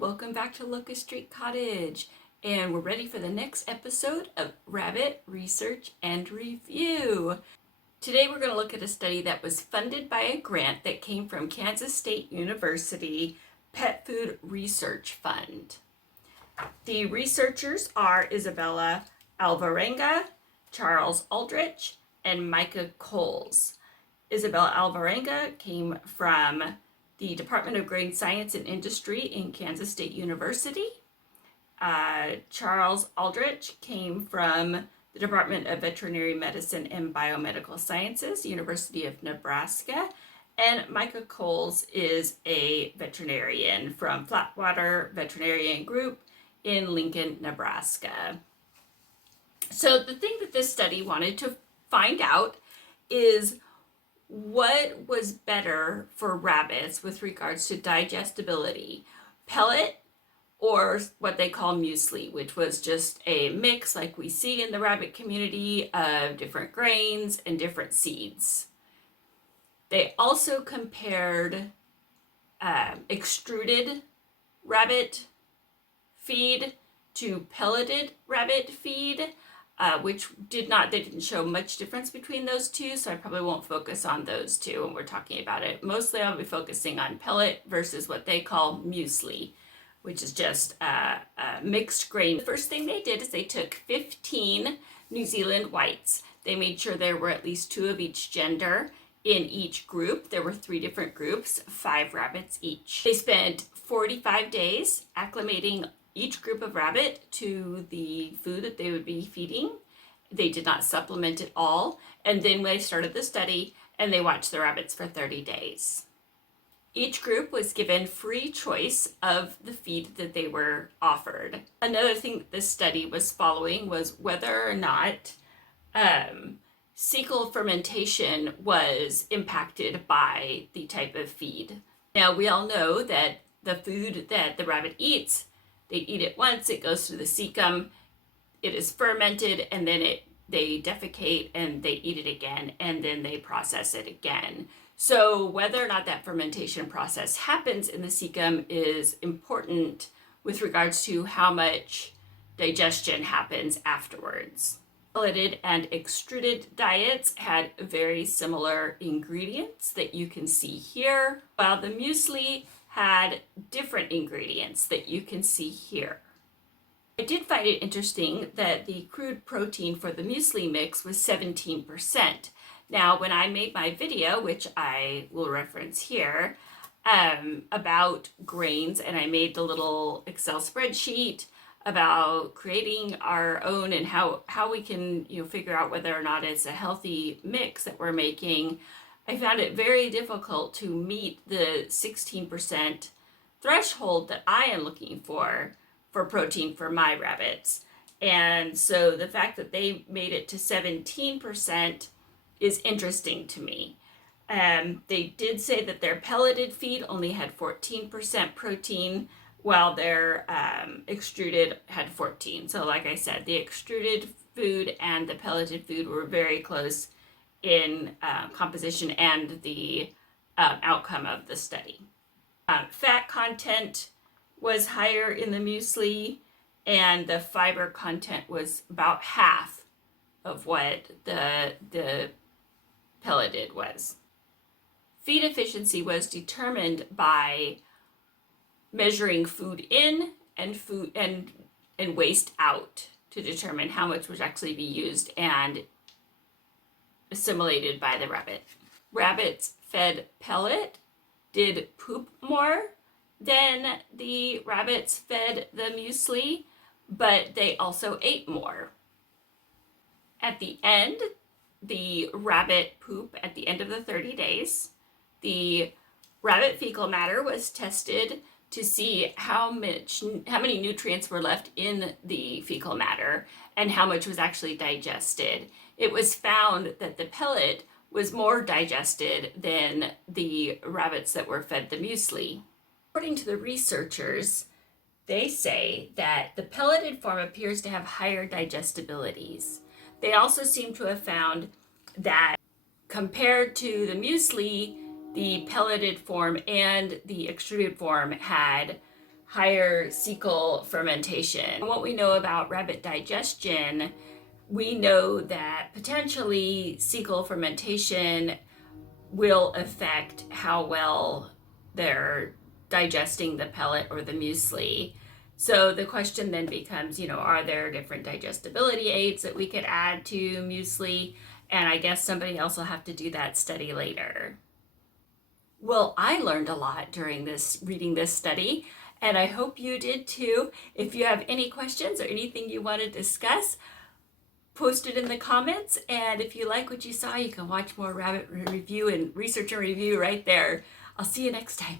welcome back to Locust Street Cottage, and we're ready for the next episode of Rabbit Research and Review. Today we're going to look at a study that was funded by a grant that came from Kansas State University Pet Food Research Fund. The researchers are Isabella Alvarenga, Charles Aldrich, and Micah Coles. Isabella Alvarenga came from the Department of Grain Science and Industry in Kansas State University. Charles Aldrich came from the Department of Veterinary Medicine and Biomedical Sciences, University of Nebraska. And Micah Coles is a veterinarian from Flatwater Veterinarian Group in Lincoln, Nebraska. So the thing that this study wanted to find out is what was better for rabbits with regards to digestibility, pellet or what they call muesli, which was just a mix like we see in the rabbit community of different grains and different seeds. They also compared extruded rabbit feed to pelleted rabbit feed, which they didn't show much difference between those two, so I probably won't focus on those two when we're talking about it. Mostly I'll be focusing on pellet versus what they call muesli, which is just mixed grain. The first thing they did is they took 15 New Zealand whites. They made sure there were at least 2 of each gender in each group. There were 3 different groups, 5 rabbits each. They spent 45 days acclimating each group of rabbit to the food that they would be feeding. They did not supplement at all. And then they started the study and they watched the rabbits for 30 days. Each group was given free choice of the feed that they were offered. Another thing that this study was following was whether or not cecal fermentation was impacted by the type of feed. Now, we all know that the food that the rabbit eats, they eat it once, it goes through the cecum, it is fermented, and then they defecate and they eat it again, and then they process it again. So whether or not that fermentation process happens in the cecum is important with regards to how much digestion happens afterwards. Pelleted and extruded diets had very similar ingredients that you can see here, while the muesli had different ingredients that you can see here. I did find it interesting that the crude protein for the muesli mix was 17%. Now, when I made my video, which I will reference here, about grains, and I made the little Excel spreadsheet about creating our own and how we can figure out whether or not it's a healthy mix that we're making, I found it very difficult to meet the 16% threshold that I am looking for protein for my rabbits. And so the fact that they made it to 17% is interesting to me. They did say that their pelleted feed only had 14% protein, while their extruded had 14%. So like I said, the extruded food and the pelleted food were very close in composition and the outcome of the study. Fat content was higher in the muesli, and the fiber content was about half of what the pelleted was. Feed efficiency was determined by measuring food in and waste out to determine how much would actually be used and assimilated by the rabbit. Rabbits fed pellet did poop more than the rabbits fed the muesli, but they also ate more. At the end, the rabbit poop at the end of the 30 days, the rabbit fecal matter was tested to see how many nutrients were left in the fecal matter and how much was actually digested. It was found that the pellet was more digested than the rabbits that were fed the muesli. According to the researchers, they say that the pelleted form appears to have higher digestibilities. They also seem to have found that compared to the muesli, the pelleted form and the extruded form had higher cecal fermentation. What we know about rabbit digestion, we know that potentially cecal fermentation will affect how well they're digesting the pellet or the muesli. So the question then becomes, are there different digestibility aids that we could add to muesli? And I guess somebody else will have to do that study later. Well, I learned a lot during reading this study, and I hope you did too. If you have any questions or anything you want to discuss, post it in the comments. And if you like what you saw, you can watch more rabbit review and research and review right there. I'll see you next time.